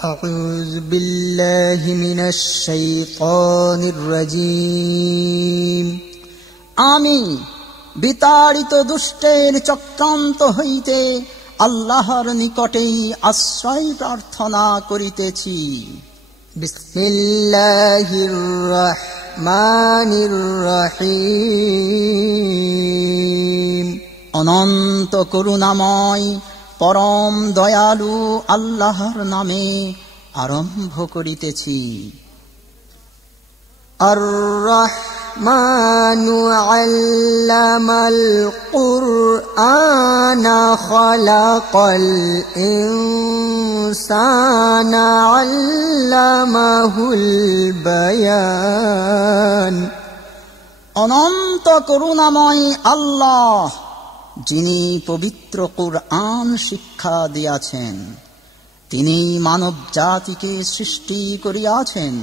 أعوذ بالله من الشيطان الرجيم আমি বিতাড়িত দুষ্টের চক্রান্ত হইতে আল্লাহর নিকটেই আশ্রয় প্রার্থনা করিতেছি। বিসমিল্লাহির রহমানির রহিম। অনন্ত করুণাময় পরম দয়ালু আল্লাহর নামে আরম্ভ করিতেছি। আর রহমানু আল্লামাল কুরআনা খালাকাল ইনসানা আল্লামাহুল বায়ান। অনন্ত করুণাময় আল্লাহ, যিনি পবিত্র কুরআন শিক্ষা দিয়াছেন, তিনি মানব জাতিকে সৃষ্টি করিয়াছেন,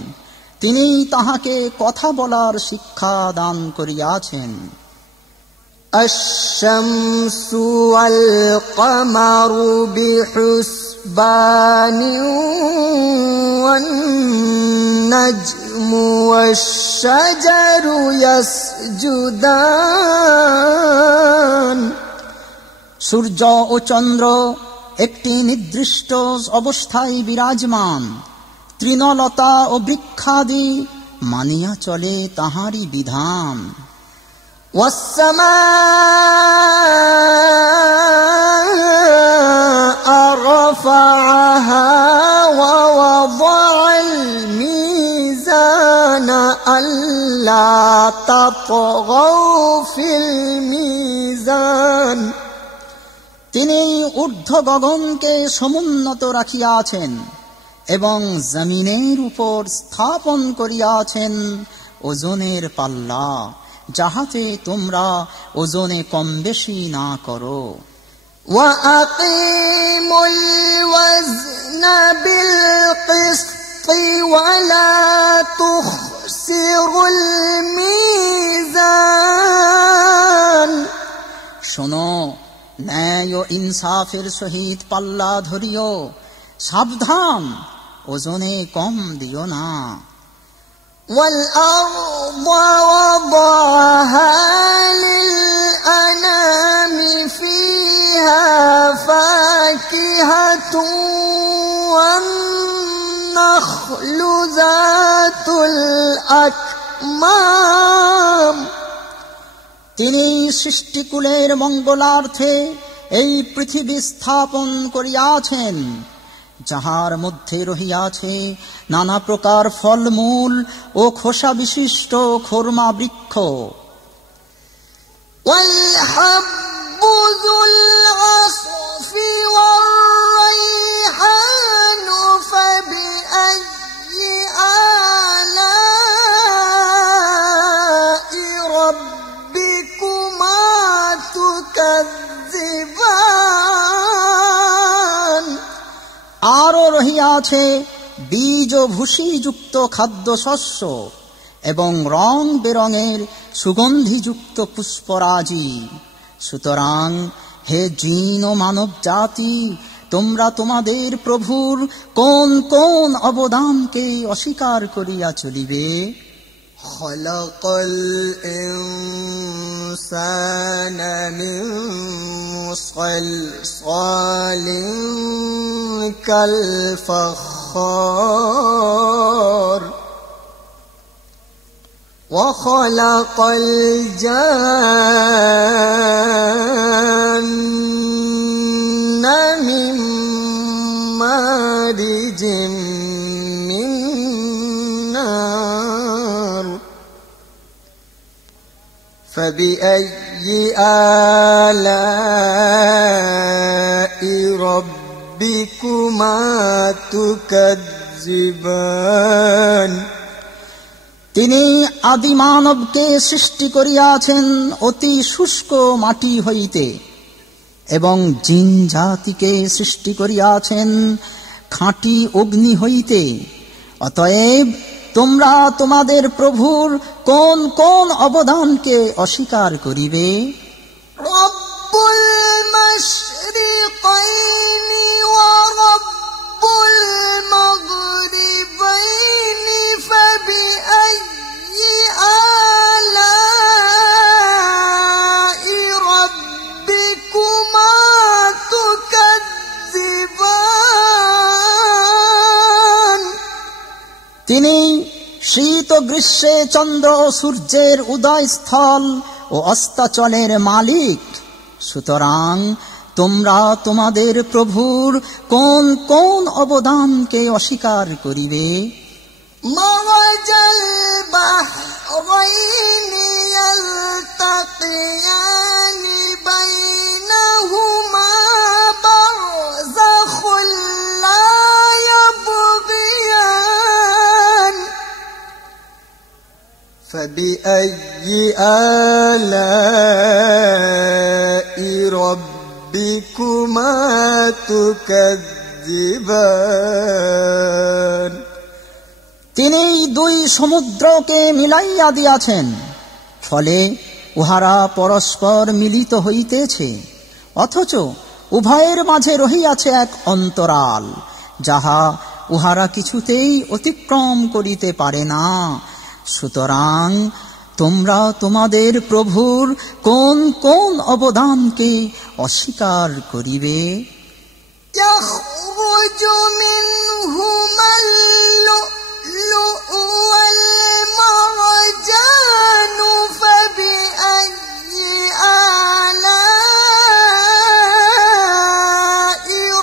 তিনি তাহাকে কথা বলার শিক্ষা দান করিয়াছেন। আশ-শামসু ওয়াল কমারু বিহুসবানিন ওয়ান নাজমু ওয়াশ-শাজারু ইয়াসজুদান। সূর্য ও চন্দ্র একটি নির্দিষ্ট অবস্থায় বিরাজমান, তৃণলতা ও বৃক্ষাদি মানিয়া চলে তাহারই বিধান। ওয়াস-সামাআ রাফা'আহা ওয়া ওয়াদা'আল মিজানা আল্লা তাতগাউ ফিল মিজান। তিনি ঊর্ধ্ব গগনকে সমুন্নত রাখিয়াছেন এবং জমিনের উপর স্থাপন করিয়াছেন ওজনের পাল্লা, যাহাতে তোমরা ওজনে কম বেশি না করো। ওয়া আকিমুল ওয়াজনা বিল কিসতি ওয়া লা তুখসিরুল মিজান। শোনো, ন্যায় ও ইনসাফের সহিত পাল্লা ধরিও, সাবধান, ওজনে কম দিও না। ওয়াল আরদা ওয়াদা'আহা লিল আনামি ফিহা ফাকিহাতুন ওয়ান নাখলু যাতুল আকমাম। তিনি সৃষ্টিকুলের মঙ্গলার্থে এই পৃথিবী স্থাপন করিয়াছেন, যাহার মধ্যে রহিয়াছে নানা প্রকার ফলমূল ও খোসা বিশিষ্ট খোরমা বৃক্ষ। ওয়াল হাব্বু যুল আসফি ওয়ার রাইহানু ফাবিআইয়ি আলা'i রাব্বিকুমা তুকাজ্জিবান। আরো রহিয়াছে বীজ ও ভুসিযুক্ত খাদ্য শস্য এবং রং বেরঙের সুগন্ধিযুক্ত পুষ্পরাজি। সুতরাং হে জিন ও মানব জাতি, তোমরা তোমাদের প্রভুর কোন কোন অবদানকে অস্বীকার করিয়া চলিবে? খলাকাল ইনসানা মিন সালসালিন কাল ফখার ওয়া খলাকাল জান্না মিন মারিজিম মিন নার ফাবিআইয়ি আলা'i রাব্বিকুমা তুকাজ্জিবান। তিনি আদি মানবকে সৃষ্টি করিয়াছেন অতি শুষ্ক মাটি হইতে এবং জিন জাতিকে সৃষ্টি করিয়াছেন খাঁটি অগ্নি হইতে। অতএব তোমরা তোমাদের প্রভুর কোন কোন অবদানকে অস্বীকার করিবে? রব্বুল মাশরিকাইনি ওয়া রব্বুল তিনি শীত ও গ্রীষ্মে চন্দ্র ও সূর্যের উদয়স্থল ও অস্তাচলের মালিক। সুতরাং তোমরা তোমাদের প্রভুর কোন কোন অবদানকে অস্বীকার করিবে? মারাজাল বাহরাইনি ইয়ালতাকিয়ানি বাইনাহুমা বারযাখুল লা ইয়াবগিয়ান ফাবিআইয়ি আলা'i রাব্বিকুমা তুকাযযিবান। তিনি দুই সমুদ্রকে মিলাইয়া দিয়াছেন, ফলে উহারা পরস্পর মিলিত হইতেছে, অথচ উভয়ের মাঝে রহিয়াছে এক অন্তরাল, যাহা উহারা কিছুতেই অতিক্রম করিতে পারে না। সুতরাং তোমরা তোমাদের প্রভুর কোন কোন অবদানকে অস্বীকার করিবে? ইয়াখরুজু মিনহুমাল লু'লু'উ ওয়াল মারজানু ফাবিআইয়ি আলা'i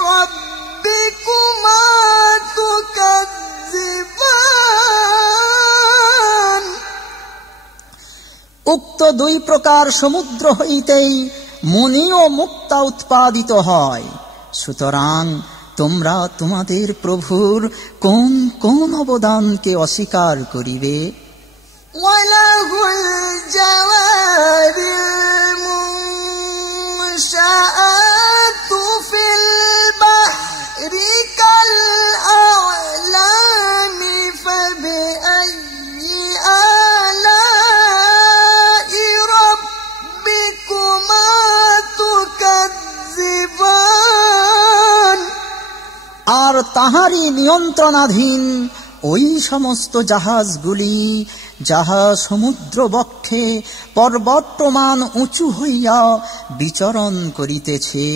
রাব্বিকুমা তুকাযযিবান। উক্ত দুই প্রকার সমুদ্র হইতেই মণি ও মুক্তা উৎপাদিত হয়। সুতরাং তোমরা তোমাদের প্রভুর কোন কোন অবদানকে অস্বীকার করিবে? ওয়ালাহুল জাওয়ারিল মুনশাআতু ফিল বাহরি কাল আ'লামি ফাবিআইয়ি আলা'i রাব্বিকুমা তুকাযযিবান। আর তাহারই নিয়ন্ত্রণাধীন ওই সমস্ত জাহাজগুলি যাহা সমুদ্র বক্ষে পর্বতপ্রমাণ উঁচু হইয়া বিচরণ করিতেছে।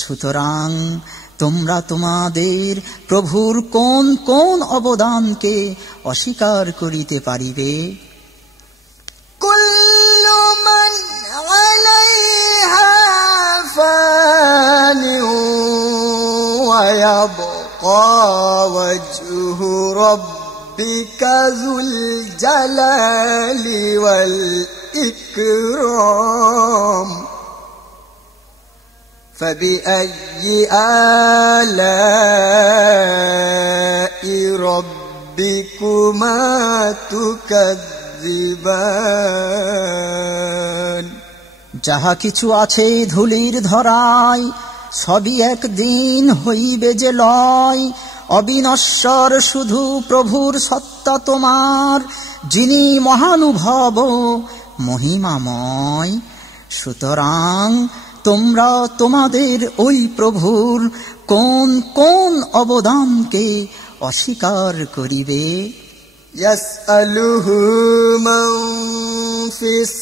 সুতরাং তোমরা তোমাদের প্রভুর কোন কোন অবদানকে অস্বীকার করিতে পারিবে? কুল্লু মান আলাইহা ফানিউ ওয়া ইয়াবকা ওয়াজহু রাব্বিকা যুল জালালি ওয়াল ইকরাম ফাবিআইয়ি আলা'i রাব্বিকুমা তুকাযযিবান। যাহা কিছু আছে ধূলির ধরায় সবই একদিন হইবে যে লয়। অবিনশ্বর শুধু প্রভুর সত্তা তোমার, যিনি মহানুভব মহিমাময়। সুতরাং তোমরা তোমাদের ওই প্রভুর কোন কোন অবদানকে অস্বীকার করিবে? ইয়াসআলুহু মান ফিস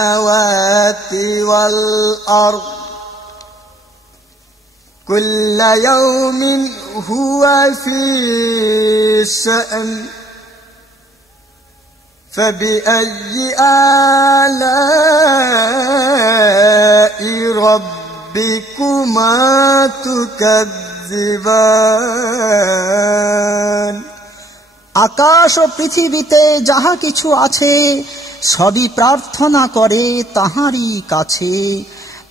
সামাওয়াতি ওয়াল আরদ কুল্লা ইয়াউমিন হুয়া ফি শা'n ফাবিআইয়ি আলা'i রাব্বিকুমা তুকাযযিবান। আকাশ ও পৃথিবীতে যাহা কিছু আছে সবই প্রার্থনা করে তাহারই কাছে।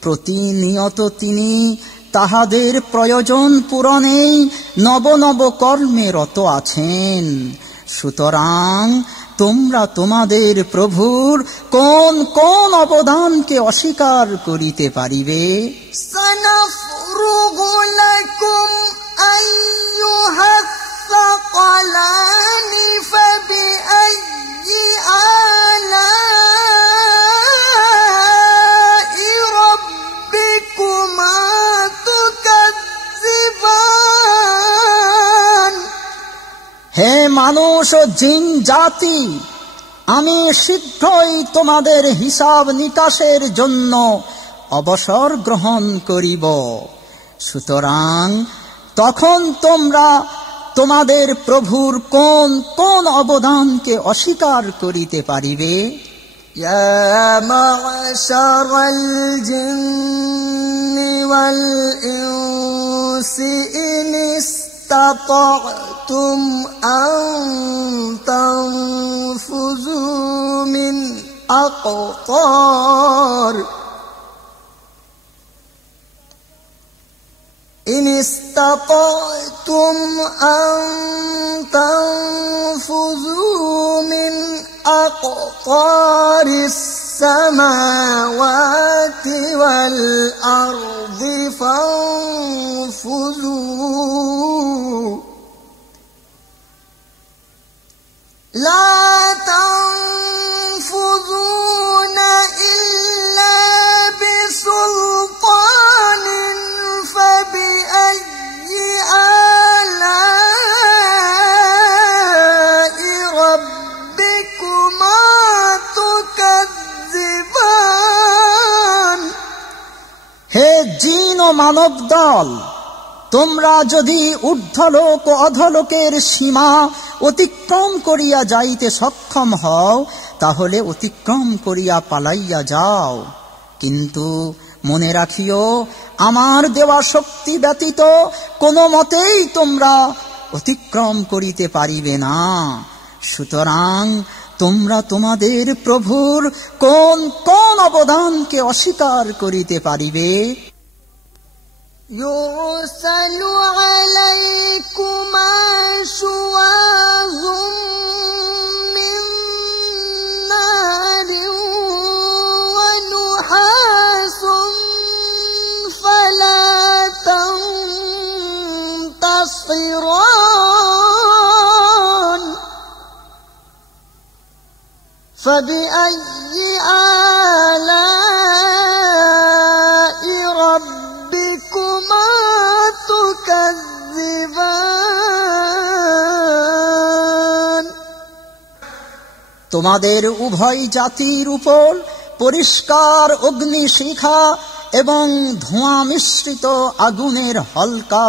প্রতিনিয়ত তিনি তাহাদের প্রয়োজন পূরণে নব নব কর্মে রত আছেন। সুতরাং তোমরা তোমাদের প্রভুর কোন কোন অবদানকে অস্বীকার করিতে পারিবে? সানাফরুগু লাকুম আইয়ুহাস সাকালানি ফাবিআইয়ি আলা'i রাব্বিকুমা তুকাযযিবান। হে মানুষ ও জিন জাতি, আমি শীঘ্রই তোমাদের হিসাব নিকাশের জন্য অবসর গ্রহণ করিব। সুতরাং তখন তোমরা তোমাদের প্রভুর কোন কোন অবদানকে অস্বীকার করিতে পারিবে? يا معشر الجن والإنس إن استطعتم أن تنفذوا من أقطار إن استطعتم أن تنفذوا من أقطار السماوات والأرض فانفذوا لا تنفذون إلا بسلطان فبأي آلاء ربكما تكذبان হে জিন ও মানব দল, তোমরা যদি ঊর্ধ্বলোক ও অধোলোকের সীমা অতিক্রম করিয়া যাইতে সক্ষম হও, তাহলে অতিক্রম করিয়া পালাইয়া যাও। কিন্তু মনে রাখিও, আমার দেওয়া শক্তি ব্যতীত কোনো মতেই তোমরা অতিক্রম করিতে পারিবে না। সুতরাং তোমরা তোমাদের প্রভুর কোন কোন অবদানকে অস্বীকার করিতে পারিবে? يرسل عليكما شواظ من نار ونحاس فلا تنتصران فبأي آلاء ربكما تكذبان তোমাদের উভয় জাতির উপর পরিষ্কার অগ্নিশিখা এবং ধোঁয়া মিশ্রিত আগুনের হলকা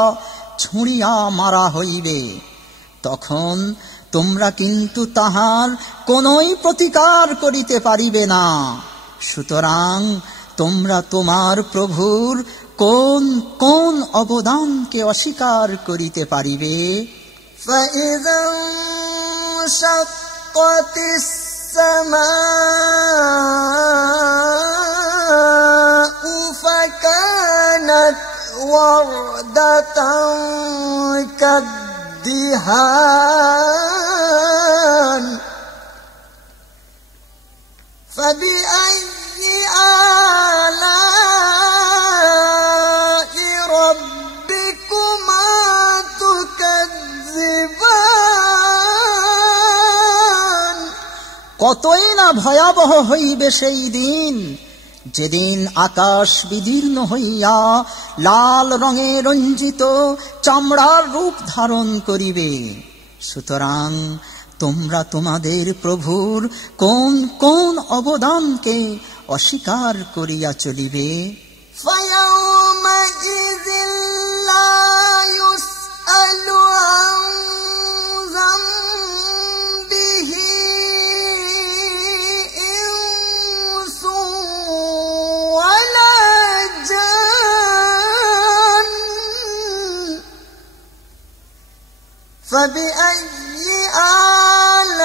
ছুঁড়িয়া মারা হইবে। তখন তোমরা কিন্তু তাহার কোনই প্রতিকার করিতে পারিবে না। সুতরাং তোমরা তোমার প্রভুর কোন কোন অবদানকে অস্বীকার করিতে পারিবে? فإذا انشقت السماء فكانت وردة كالدهان فبأي آلاء ربكما تكذبان কতই না ভয়াবহ হইবে সেই দিন, যেদিন আকাশ বিদীর্ণ হইয়া লাল রঙে রঞ্জিত চামড়ার রূপ ধারণ করিবে। সুতরাং তোমরা তোমাদের প্রভুর কোন কোন অবদানকে অস্বীকার করিয়া চলিবে? فيومئذ لا يسأل عن ذنبه إنس ولا جان فبأي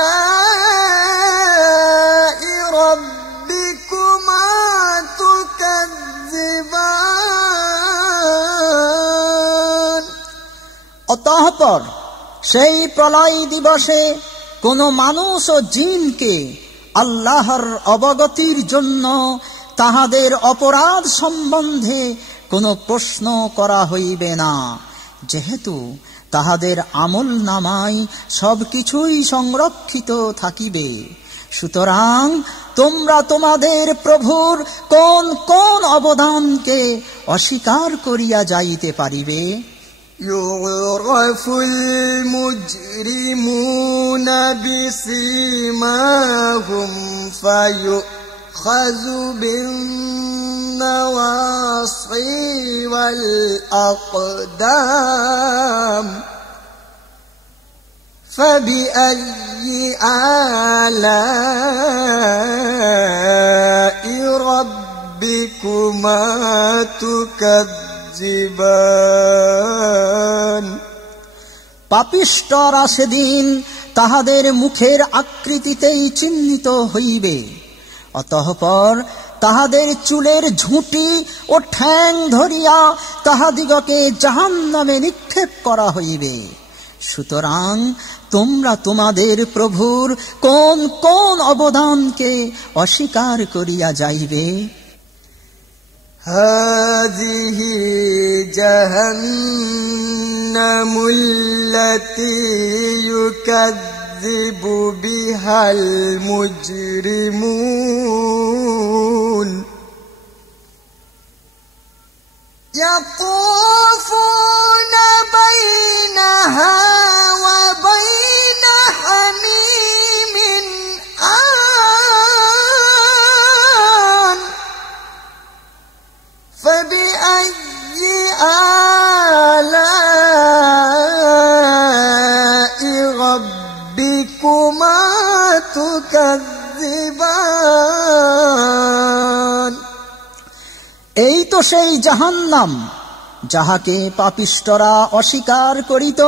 آلاء ربكما تكذبان অতঃপর সেই প্রলয় দিবসে কোন মানুষ ও জিনকে আল্লাহর অবগতির জন্য তাহাদের অপরাধ সম্বন্ধে কোনো প্রশ্ন করা হইবে না, যেহেতু তাহাদের আমল নামায় সবকিছুই সংরক্ষিত থাকিবে। সুতরাং তোমরা তোমাদের প্রভুর কোন কোন অবদানকে অস্বীকার করিয়া যাইতে পারিবে? يعرف المجرمون بسيماهم فيؤخذ بالنواصي والأقدام فبأي آلاء ربكما تكذبان পাপিষ্ঠরা সেদিন তাহাদের মুখের আকৃতিতেই চিহ্নিত হইবে, অতঃপর তাহাদের চুলের ঝুঁটি ও ঠ্যাং ধরিয়া তাহাদিগকে জাহান্নামে নিক্ষেপ করা হইবে। সুতরাং তোমরা তোমাদের প্রভুর কোন কোন অবদানকে অস্বীকার করিয়া যাইবে? হাযিহি জাহান্নামুল্লাতী ইউকাযযিবু বিহাল মুজরিমুন ইয়াতুফুনা বাইনাহা ওয়া বাইনা হামীমিন আন فبأي آلاء ربكما تكذبان এই তো সেই জাহান্নাম যাহাকে পাপিষ্ঠরা অস্বীকার করিত।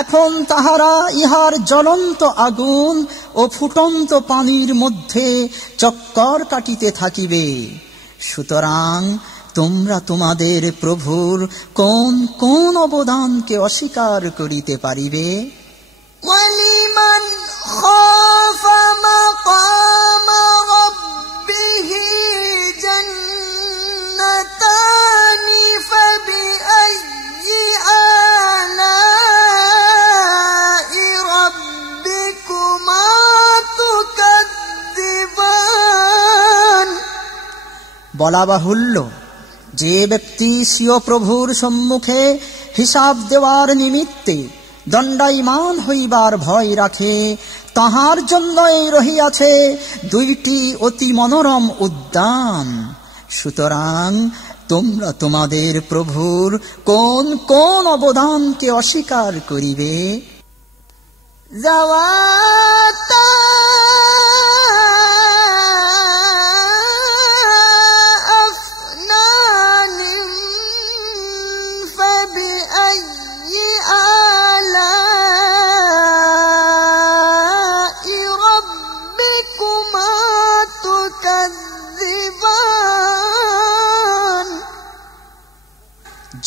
এখন তাহারা ইহার জ্বলন্ত আগুন ও ফুটন্ত পানির মধ্যে চক্কর কাটিতে থাকিবে। সুতরাং তোমরা তোমাদের প্রভুর কোন কোন অবদানকে অস্বীকার করিতে পারিবে? ওয়ালিমান খাফা মাকাম রাব্বিহি জান্নাতানি ফাবিআইয়ি আলাই রাব্বিকুমা তুকাযযিবান বলা বাহুল্য, যে ব্যক্তি স্বীয় প্রভুর সম্মুখে হিসাব দেওয়ার নিমিত্তে দণ্ডায়মান হইবার ভয় রাখে, তাহার জন্যই রহিয়াছে দুইটি অতি মনোরম উদ্যান। সুতরাং তোমরা তোমাদের প্রভুর কোন কোন অবদানকে অস্বীকার করিবে? যাওয়াতা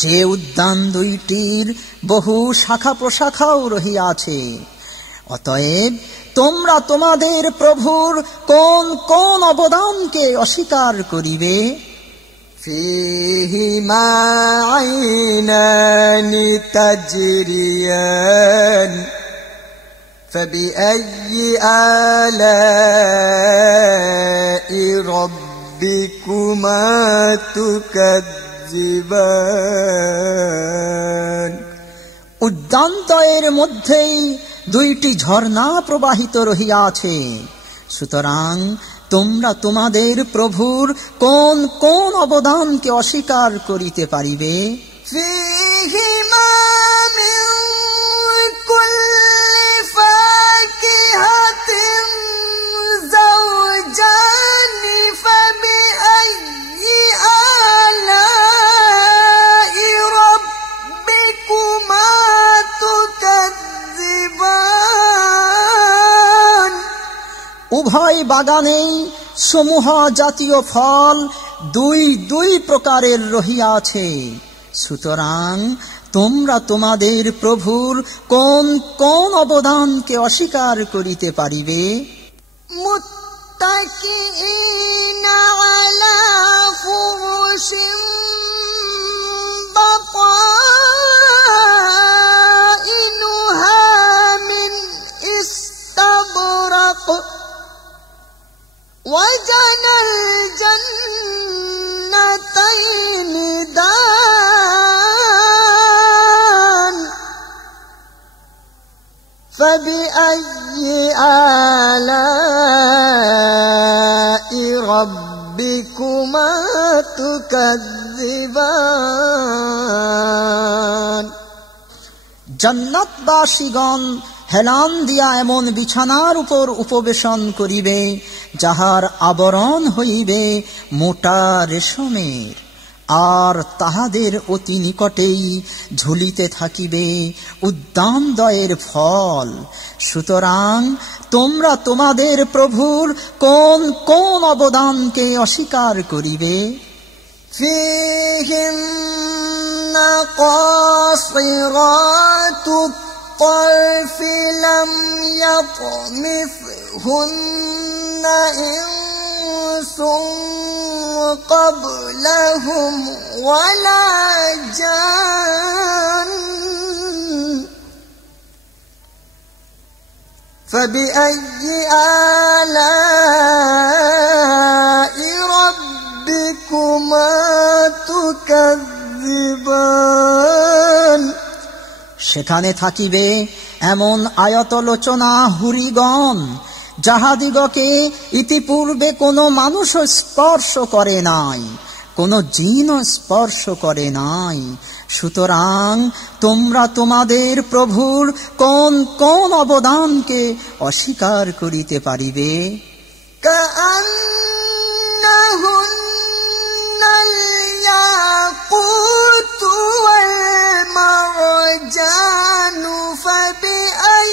যে উদ্যান দুইটির বহু শাখা প্রশাখাও রহিয়াছে। অতএব তোমরা তোমাদের প্রভুর কোন কোন অবদানকে অস্বীকার করিবে? ফীহিমা আইনানি তাজরিয়ান ফাবিআইয়ি আলাই রাব্বিকুমা তুকাযযিবান উদ্যানদ্বয়ের মধ্যেই দুইটি ঝর্ণা প্রবাহিত রহিয়াছে। সুতরাং তোমরা তোমাদের প্রভুর কোন কোন অবদানকে অস্বীকার করিতে পারিবে? ফীহিমা মিন কুল্লি ফাকিহাতিন যাওজানি ফাবিআইয়ি আলাই রাব্বিকুমা তুকাযযিবান উভয় বাগানেই সমূহ জাতীয় ফল দুই দুই প্রকারের রহিয়াছে। সুতরাং তোমরা তোমাদের প্রভুর কোন কোন অবদানকে অস্বীকার করিতে পারিবে? মুত্তাকিইনা আলা ফুরুশিন বাতাইনুহা মিন ইস্তাবরাক ওয়াজানাল জান্নাতাইনি দান ফাবিআইয়ি আলাই রাব্বিকুমা তুকাযযিবান জান্নাতবাসীগণ হেলান দিয়া এমন বিছানার উপর উপবেশন করিবে যাহার আবরণ হইবে মোটা রেশমের, আর তাহাদের অতি নিকটেই ঝুলিতে থাকিবে উদ্যানদ্বয়ের ফল। সুতরাং তোমরা তোমাদের প্রভুর কোন কোন অবদানকে অস্বীকার করিবে? فيهن قاصرات الطرف لم يطمثهن إنس قبلهم ولا جان فبأي آلاء ربكما تكذبان সেখানে থাকিবে এমন আয়তলোচনা হুরিগণ যাহাদিগকে ইতিপূর্বে কোনো মানুষ স্পর্শ করে নাই, কোনো জিন স্পর্শ করে নাই। সুতরাং তোমরা তোমাদের প্রভুর কোন কোন অবদানকে অস্বীকার করিতে পারিবে? كأنهن الياقوت والمرجان فبأي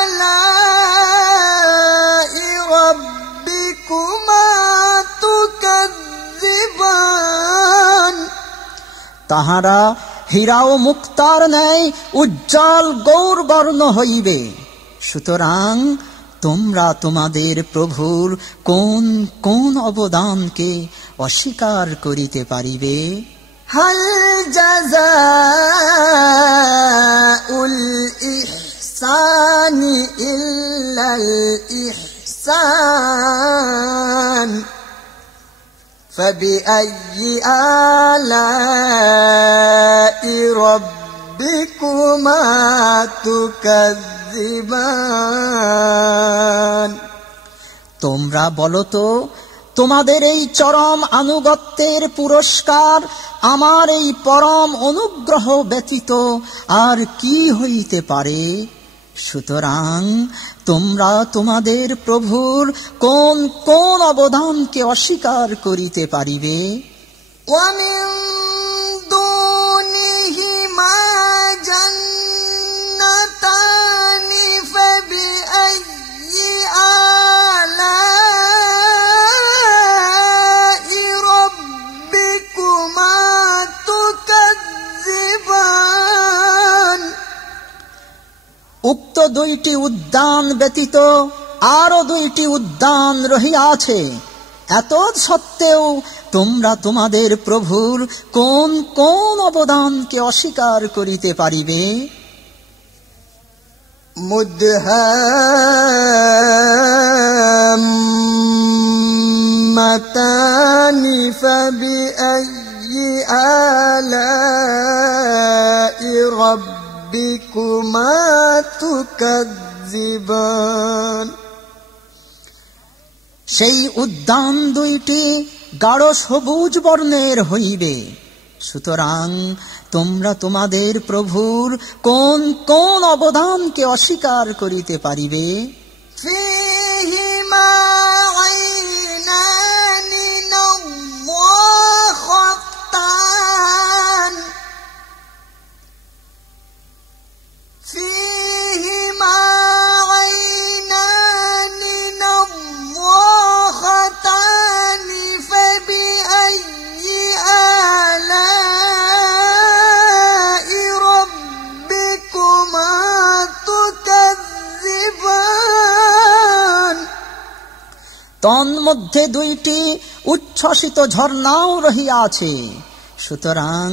آلاء ربكما تكذبان তাহারা হীরা ও মুক্তার ন্যায় উজ্জ্বল গৌরবর্ণ হইবে। সুতরাং তোমরা তোমাদের প্রভুর কোন কোন অবদানকে অস্বীকার করিতে পারিবে? هل جزاء الإحسان إلا الإحسان فبأي آلاء ربكما تكذبان তোমরা বলো তো, তোমাদের এই চরম আনুগত্যের পুরস্কার আমার এই পরম অনুগ্রহ ব্যতীত আর কি হইতে পারে? সুতরাং তোমরা তোমাদের প্রভুর কোন কোন অবদানকে অস্বীকার করিতে পারিবে? ومن دونهما جنتان فبأي آلاء ربكما تكذبان উক্ত দুইটি উদ্যান ব্যতীত আরো দুইটি উদ্যান রহিয়াছে, এত সত্ত্বেও তোমরা তোমাদের প্রভুর কোন কোন অবদানকে অস্বীকার করিতে পারিবে? مدهامتان فبأي آلاء ربكما تكذبان সেই উদ্যান দুইটি গাঢ় সবুজ বর্ণের হইবে। সুতরাং তোমরা তোমাদের প্রভুর কোন কোন অবদানকে অস্বীকার করিতে পারিবে? فيهما عينان نضاختان فيهما عينان نضاختان فبأي آلاء ربكما تكذبان তন্মধ্যে দুইটি উচ্ছ্বসিত ঝর্ণাও রহিয়াছে। সুতরাং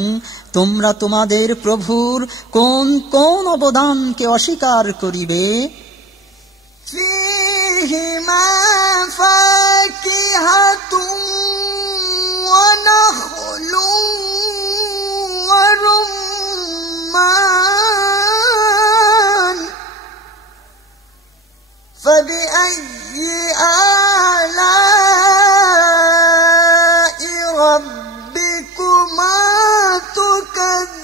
তোমরা তোমাদের প্রভুর কোন কোন অবদানকে অস্বীকার করিবে? فيهما فاكهة ونخل ورمان فبأي آلاء ربكما تكذبان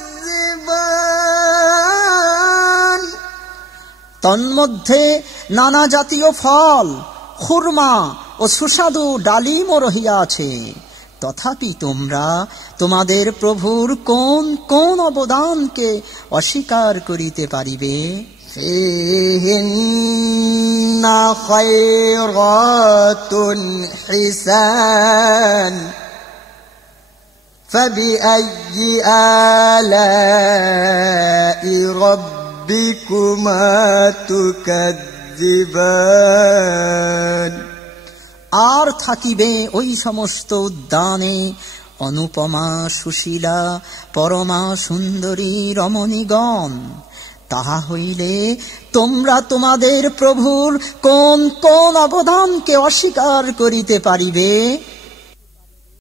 তন্মধ্যে নানা জাতীয় ফল, খুরমা ও সুস্বাদু ডালিমও রহিয়াছে। তথাপি তোমরা তোমাদের প্রভুর কোন কোন অবদানকে অস্বীকার করিতে পারিবে? فيهن خيرات حسان فبأي آلاء ربكما تكذبان আর থাকিবে ওই সমস্ত উদ্যানে অনুপমা সুশীলা পরমা সুন্দরী রমণীগণ। তাহা হইলে তোমরা তোমাদের প্রভুর কোন কোন অবদানকে অস্বীকার করিতে পারিবে?